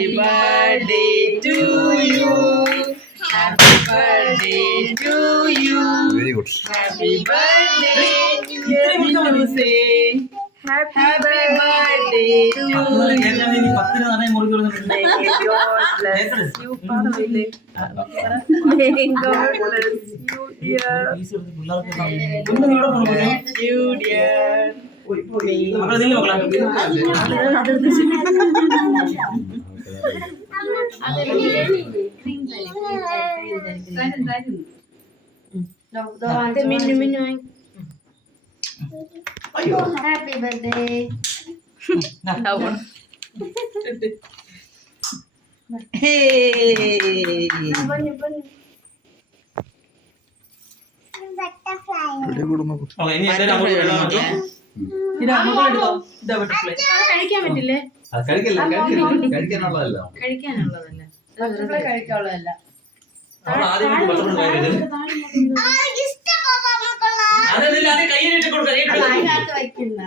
Happy birthday to you. Happy birthday to you. Very good. Happy birthday. Here we do say happy birthday to you. May God bless you. May God bless you, dear. You, dear. Happy birthday. Hey. Very good. കഴിക്കാൻ പറ്റില്ലേ? കഴിക്കാനുള്ളതല്ല. കഴിക്കാനുള്ളതല്ല. കഴിക്കാനുള്ളതല്ല. അതിനകത്ത് വയ്ക്കുന്ന